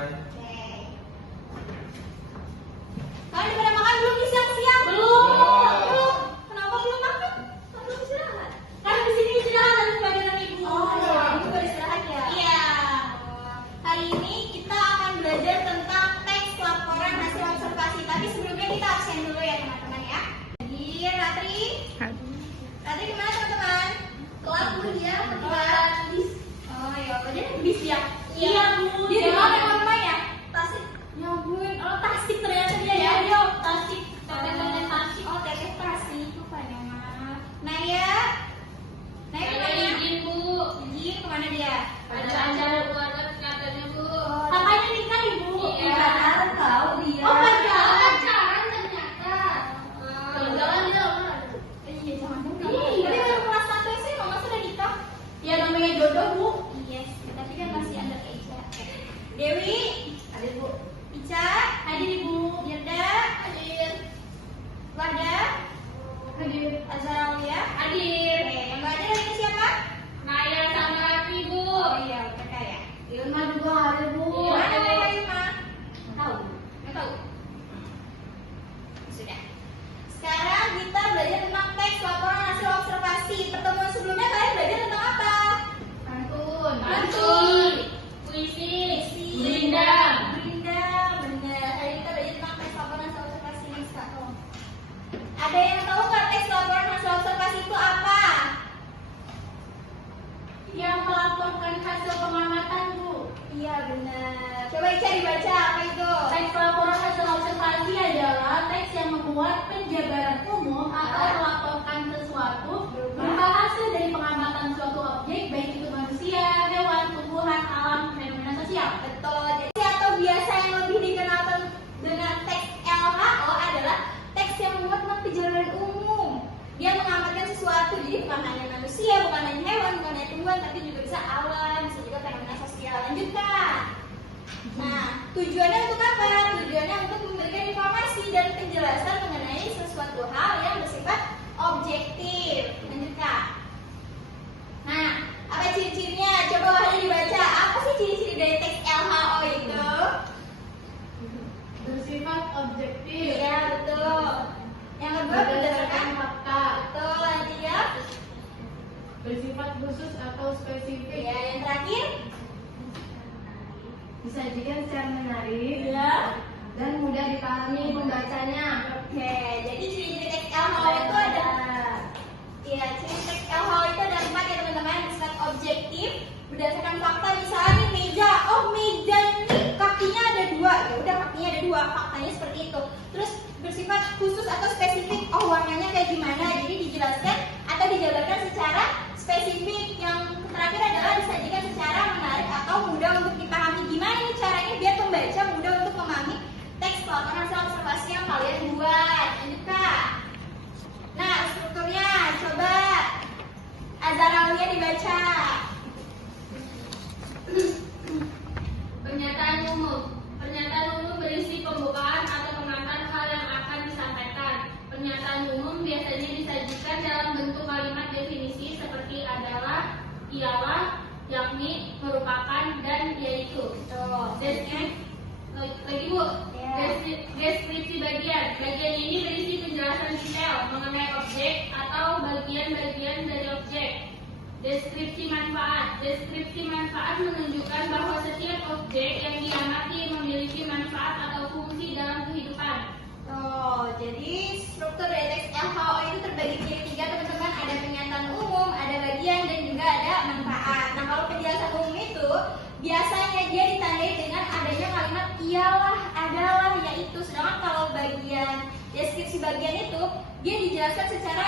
Bye. Kalian udah pada makan belum nih siang-siang? Belum. Kenapa belum makan? Kan belum istirahat. Kan di sini istirahat harus pelajaran ibu. Oh ya, ibu baru istirahat ya? Iya. Hari ini kita akan belajar tentang teks laporan hasil observasi. Tapi sebelumnya kita absen dulu ya teman-teman ya. Jadi Ratri. Ratri gimana teman-teman? Kelas dulu ya, kelas bis. Oh ya, berarti bis ya? Iya bu. Dia di mana namanya? Tasik. Nyambung. Oh Tasik ternyata dia ya. Dia Tasik. Teteh Tasik. Oh teteh Tasik. Lupa nama. Naya. Naya kemana? Izin bu, Izin kemana dia? ada acara keluarga katanya bu. Kakaknya nikah ibu. Iya. Pacaran tahu dia. Oh pacaran. Pacaran ternyata. Jalan dia orang. Iya jangan dong. Dia baru kelas 1 sih, mama sudah nikah. Ya namanya jodoh bu. Yes, tapi kan masih ada Ica. Dewi, ada bu. Ica, hadir ibu. Yerda, hadir. Wada, hadir. Azralia, Hadir. Oke, yang nggak ada lagi siapa? Naya sama Raffi bu. Oh iya, mereka ya. Ilma juga ada bu. Mana mereka Ilma? Tahu. Nggak tahu. Sudah. Sekarang kita belajar tentang teks laporan hasil observasi. Pertemuan sebelumnya kalian belajar tentang apa? Pantun. Pantun. Puisi. Puisi. Berindam. Berindam, benar. Hari ini kita belajar tentang teks laporan hasil observasi nih sekarang. Ada yang tahu nggak teks laporan hasil observasi itu apa? Yang melaporkan hasil pengamatan bu. Iya benar. Coba Ica dibaca apa itu? Teks laporan hasil observasi adalah teks yang membuat penjabaran umum atau melaporkan sesuatu berupa hasil dari pengamatan suatu objek, baik itu manusia, hewan, tumbuhan, alam, fenomena sosial. Betul. Jadi atau biasa yang lebih dikenal dengan teks LHO adalah teks yang memuat tentang penjelasan umum. Dia mengamalkan sesuatu, jadi bukan hanya manusia, bukan hanya hewan, bukan hanya tumbuhan, tapi juga bisa alam, bisa juga fenomena sosial. Lanjutkan. Nah, tujuannya untuk apa? Tujuannya untuk memberikan informasi dan penjelasan mengenai sesuatu hal yang bersifat objektif. Lanjutkan. Nah, apa ciri-cirinya? Coba Wahyu dibaca. Apa sih ciri-ciri dari teks LHO itu? Bersifat objektif. Iya, betul. Yang kedua berdasarkan fakta. betul. Yang ketiga, Bersifat khusus atau spesifik. ya. Yang terakhir, Disajikan secara menarik ya. dan mudah dipahami pembacanya. Oke, jadi ciri-ciri teks LHO itu ada. Iya, ciri teks LHO itu ada 4 ya teman-teman. Bersifat objektif, berdasarkan fakta. Misalnya nih meja, oh meja ini kakinya ada 2, ya udah kakinya ada 2, faktanya seperti itu. Terus bersifat khusus atau spesifik, oh warnanya kayak gimana, jadi dijelaskan atau dijabarkan secara spesifik. Yang terakhir adalah disajikan secara menarik atau mudah untuk dipahami. Gimana nih caranya biar pembaca mudah untuk memahami teks laporan hasil observasi yang kalian buat. Lanjutkan. Nah, strukturnya coba Azralia dibaca. Pernyataan umum. Pernyataan umum berisi pembukaan atau pengantar hal yang akan disampaikan. Pernyataan umum biasanya disajikan dalam bentuk kalimat definisi seperti adalah, ialah, yakni, merupakan, dan yaitu. Lagi bu, Ya. deskripsi bagian. Bagian ini berisi penjelasan detail mengenai objek atau bagian-bagian dari objek. Deskripsi manfaat. Deskripsi manfaat menunjukkan bahwa setiap objek yang diamati memiliki manfaat atau fungsi dalam kehidupan. Jadi struktur dari teks LHO itu terbagi jadi 3 teman-teman. Ada pernyataan umum, ada bagian, dan juga ada manfaat. Nah kalau penjelasan umum itu biasanya dia ditandai dengan adanya kalimat ialah, adalah, yaitu. Sedangkan kalau bagian deskripsi bagian itu dia dijelaskan secara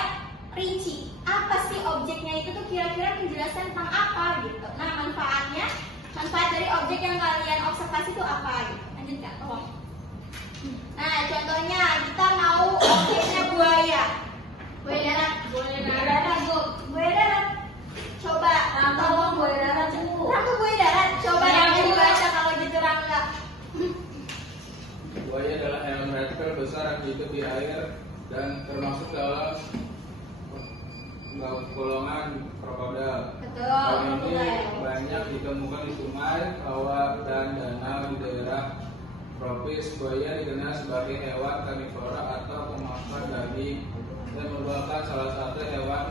rinci. Apa sih objeknya itu tuh kira-kira penjelasan tentang apa gitu. Nah manfaatnya, manfaat dari objek yang kalian observasi itu apa gitu. Lanjutkan, tolong. Nah contohnya kita mau objeknya buaya. Buaya darat. Buaya Buaya darat. darat bu. Buaya darat. Coba tolong buaya darat bu. Rangga buaya darat. Coba Iya, yang Bu. dibaca kalau gitu Rangga. Buaya adalah hewan reptil besar yang hidup di air dan termasuk dalam golongan krokodil. Betul. Hal ini Krokodil. banyak ditemukan di sungai, kawah, dan danau di daerah tropis. Buaya dikenal sebagai hewan karnivora atau pemakan daging dan merupakan salah satu hewan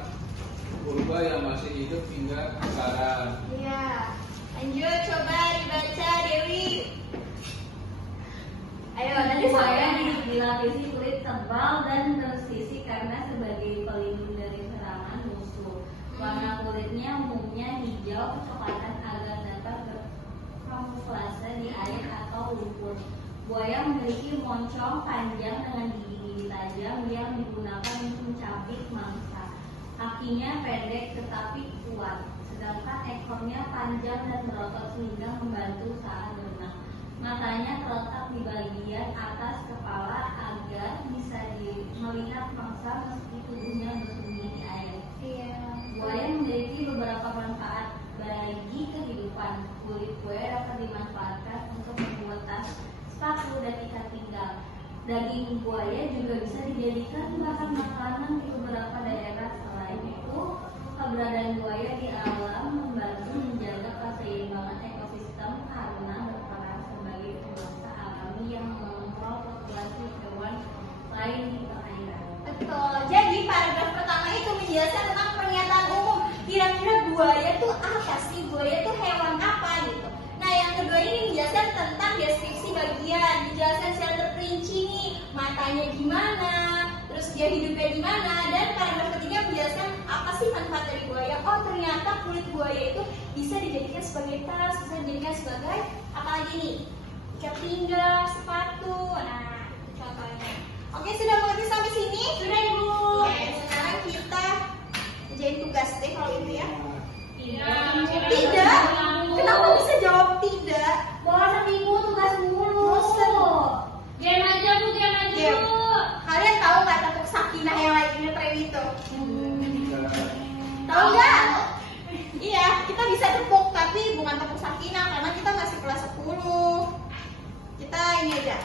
purba yang masih hidup hingga sekarang. Iya. Lanjut, coba dibaca Dewi. Ayo, nanti Buaya saya. dilapisi kulit tebal dan tersisih karena sebagai pelindung dari serangan musuh. Warna kulitnya umumnya hijau kecoklatan agar dapat berkamuflase di air atau lumpur. Buaya memiliki moncong panjang dengan gigi-gigi tajam yang digunakan untuk mencabik mangsa. Kakinya pendek tetapi kuat, sedangkan ekornya panjang dan berotot sehingga membantu saat berenang. Matanya terletak di bagian atas kepala agar bisa melihat mangsa meski tubuhnya bersembunyi di air. Iya. Buaya memiliki beberapa manfaat bagi kehidupan. Kulit buaya dapat dimanfaatkan untuk membuat tas, sepatu, dan ikat pinggang. Daging buaya juga bisa dijadikan bahan makanan di beberapa daerah. Selain itu, keberadaan buaya di alam membantu menjaga keseimbangan ekosistem karena berperan sebagai pemangsa alami yang mengontrol populasi hewan lain di perairan. Betul. Jadi paragraf pertama itu menjelaskan tentang pernyataan umum. Kira-kira buaya tuh apa sih? Buaya tuh hewan apa gitu. Nah, yang kedua ini menjelaskan tentang deskripsi bagian, dijelaskan secara terperinci nih, matanya gimana, terus dia hidupnya gimana, dan paragraf ketiga menjelaskan apa sih manfaat dari buaya. Oh, ternyata kulit buaya itu bisa dijadikan sebagai tas, bisa dijadikan sebagai apa lagi nih? Ikat pinggang, sepatu. Nah, itu contohnya. Oke, sudah mengerti sampai sini? Sudah, Ibu. Oke, sekarang kita kerjain tugas deh kalau itu ya. Tidak? Kenapa bisa jawab tidak? Bosan ibu tugas mulu. Bosan. Game aja Bu, game aja Game. Bu. Kalian tahu nggak tepuk sakinah yang lagi ngetren itu? Tahu nggak? Iya, kita bisa tepuk, tapi bukan tepuk sakinah karena kita masih kelas 10. Kita ini aja.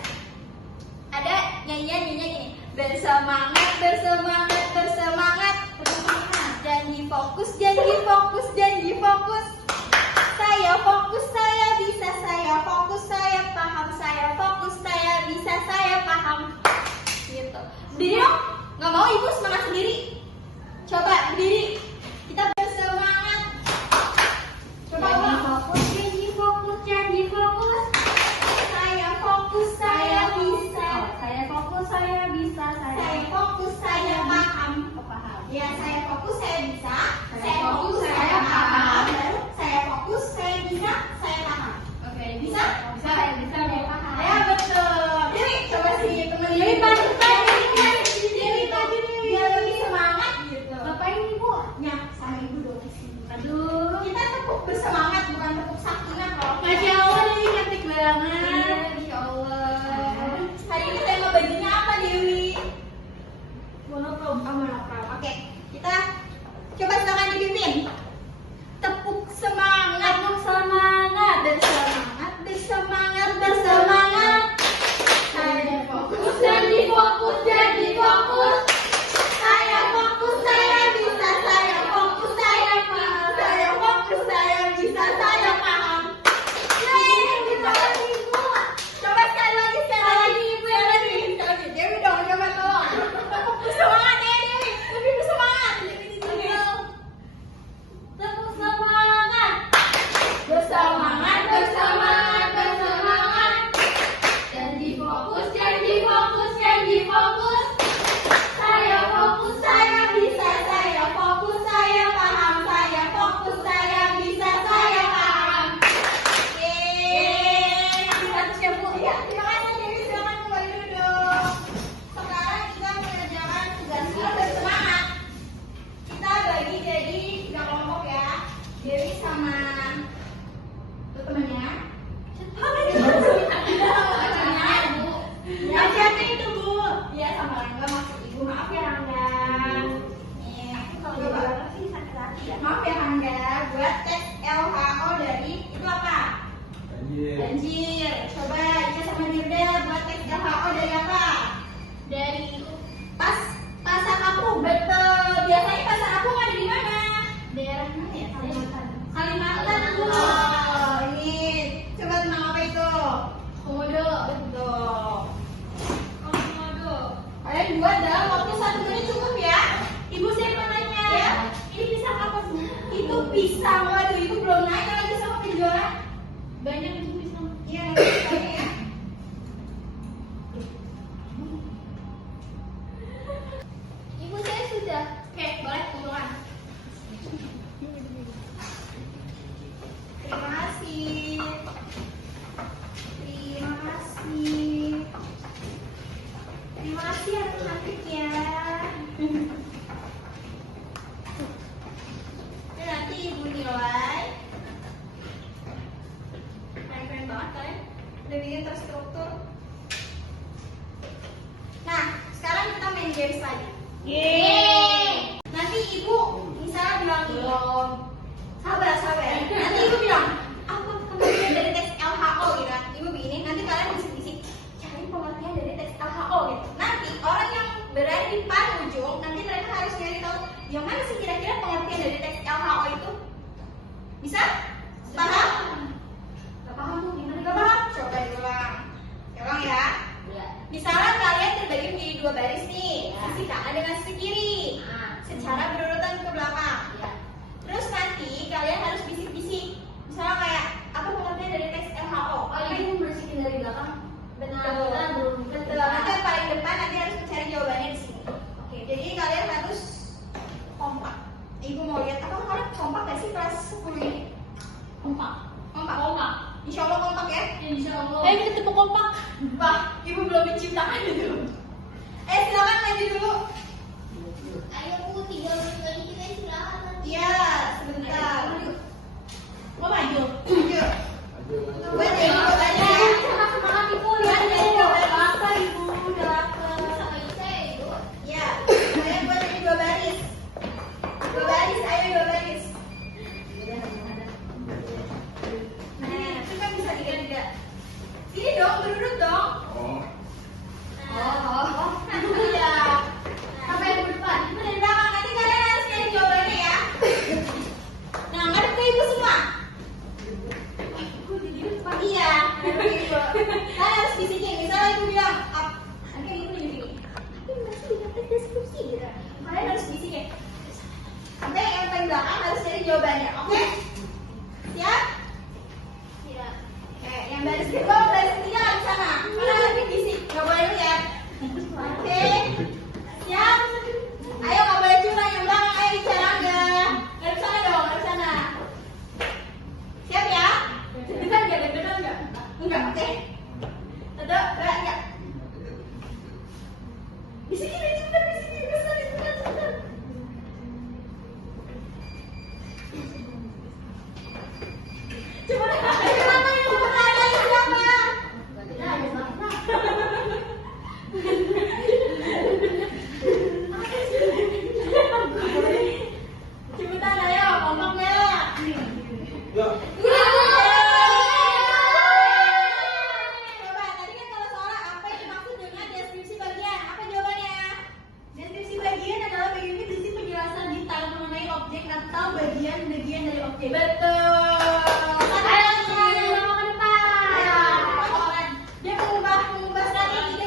Ada nyanyian gini. Bersemangat, bersemangat, bersemangat, bersemangat. Janji fokus, janji fokus, janji fokus. Saya fokus, saya bisa, saya fokus, saya paham, saya fokus, saya bisa, saya paham. Gitu. Berdiri dong. Nggak mau ibu semangat sendiri. Coba berdiri. Kita bersemangat. Coba Janji ulang. fokus, janji fokus, janji fokus. Saya fokus, saya bisa. Saya fokus, saya bisa, Saya fokus, saya paham. paham. Ya, saya fokus, saya bisa. Saya fokus, saya saya paham. Baru, saya fokus, saya bisa, saya paham. Oke, Bisa? Bisa, saya bisa, saya paham. Ya, betul. Dewi, coba sini temen Dewi pagi Dewi pagi biar lebih semangat gitu. Ngapain ibu? Nyah, sama ibu dong di sini. Aduh. Kita tepuk bersemangat, bukan tepuk sakinah kalau. Masya Allah, Dewi cantik banget. Iya, Masya Allah. Hari ini tema bajunya apa, Dewi? Monokrom. Oke, kita coba silakan dipimpin. ini terstruktur. Nah, sekarang kita main games lagi. Yeay. Nanti ibu misalnya bilang belum. Sabar. Nanti ibu bilang apa pengertian dari teks LHO gitu kan. Ibu begini, nanti kalian bisik-bisik cari pengertian dari teks LHO gitu. Nanti orang yang berada di paling ujung, nanti mereka harus nyari tahu yang mana sih kira-kira pengertian dari teks LHO itu. Bisa? Paham? Gak paham tuh gimana? Gak paham? Coba diulang. Ulang ya. Misalnya kalian terbagi menjadi 2 baris nih, sisi kanan dengan sisi kiri, secara berurutan ke belakang. Terus nanti kalian harus bisik-bisik. Misalnya kayak apa pengertian dari teks LHO? Ini bersihin dari belakang. Betul. Nanti yang paling depan nanti harus mencari jawabannya di sini. Oke, jadi kalian harus kompak. Ibu mau lihat apa kalian kompak gak sih kelas 10 ini? Kompak. Insya Allah kompak ya. Insya Allah. Ayo kita tepuk kompak. Wah, ibu belum menciptakan itu. Silakan maju dulu. Ayo Bu, 3 menit lagi kita istirahat. Iya, sebentar. Mau maju? Maju. Buat jadi jawabannya ya. Semangat Ibu, Buat jadi jawabannya. Apa ibu udah lapar? Sama saya Ibu. Ya, kalian buat jadi 2 baris. 2 baris, ayo 2 baris. Nah, itu kan bisa 3-3. Sini dong, berurut dong. Oh. Iya. Apa yang depan? Itu dari belakang. Nanti kalian harus nyari jawabannya ya. Nah, ngadep ke ibu semua. Iya, ngadep ke ibu. Kalian harus bisikin. Misalnya ibu bilang, nanti ibu jadi gini. Tapi masih dikata deskripsi gitu. Kalian harus bisikin. Sampai yang paling belakang harus cari jawabannya. Oke? Siap? Siap. Yang baris kedua, baris ketiga di sana. Kalian lagi bisik, nggak boleh lihat. Oke, siap. Ayo nggak boleh curang yang belakang. Ayo bicara enggak? Nggak di sana dong, nggak di sana. Siap ya? Deg-degan nggak? Deg-degan nggak? Enggak, oke. 1, 2, 3. Bisikin aja, cepetan bisikin. Cepetan. Cepetan. Ayo siapa? Cepetan ayo, kompaknya. Ya. Coba, tadi kan kalau soal apa yang dimaksud dengan deskripsi bagian? Apa jawabannya? Deskripsi bagian adalah bagaimana berisi penjelasan detail mengenai objek atau bagian-bagian dari objek. Betul. Ayo kita mau ke depan. Dia mengubah strategi.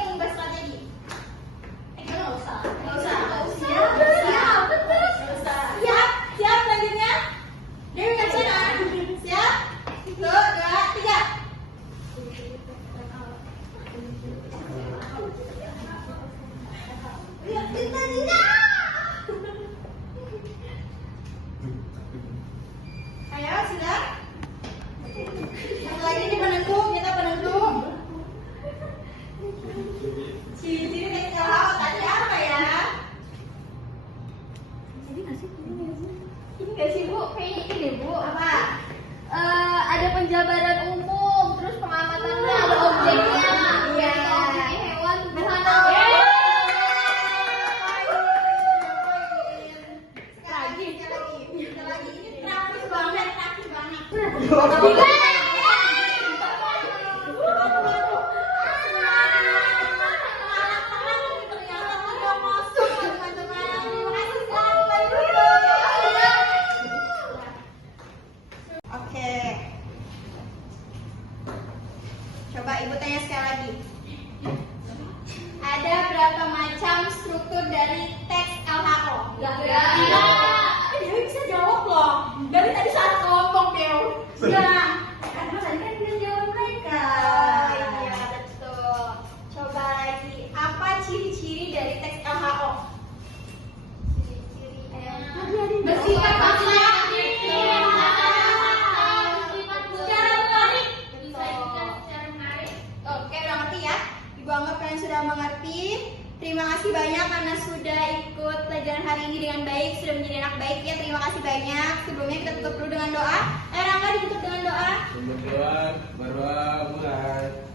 Nggak usah. Nggak usah. Siap, betul. Siap selanjutnya. Dewi ke sana. Siap. 1, 2, 3. Ayo, sudah. Satu lagi nih penentu, kita penentu. Ciri-ciri teks LHO tadi apa ya? Ini nggak sih Bu? Kayaknya ini deh Bu. Apa? Ada penjabaran umum, terus pengamatannya ada objeknya. Iya. Objeknya hewan, tumbuhan. Betul. Yeay. Sekali lagi. Ini praktis banget. Oke. Coba Ibu tanya sekali lagi. Ada berapa macam struktur dari teks LHO? Dewi bisa jawab loh. Dari tadi saat ngomong Dew. Enggak. Karena tadi kan dia jawab mereka. Oh iya betul. Coba lagi. Apa ciri-ciri dari teks LHO? Bersifat Bersifat secara menarik. Bisa juga secara menarik. Oke, udah ngerti ya? Ibu anggap kalian sudah mengerti. Terima kasih banyak karena sudah ikut pelajaran hari ini dengan baik, sudah menjadi anak baik ya. Terima kasih banyak. Sebelumnya kita tutup dulu dengan doa. Rangga ditutup dengan doa. Kemudian baru mulai.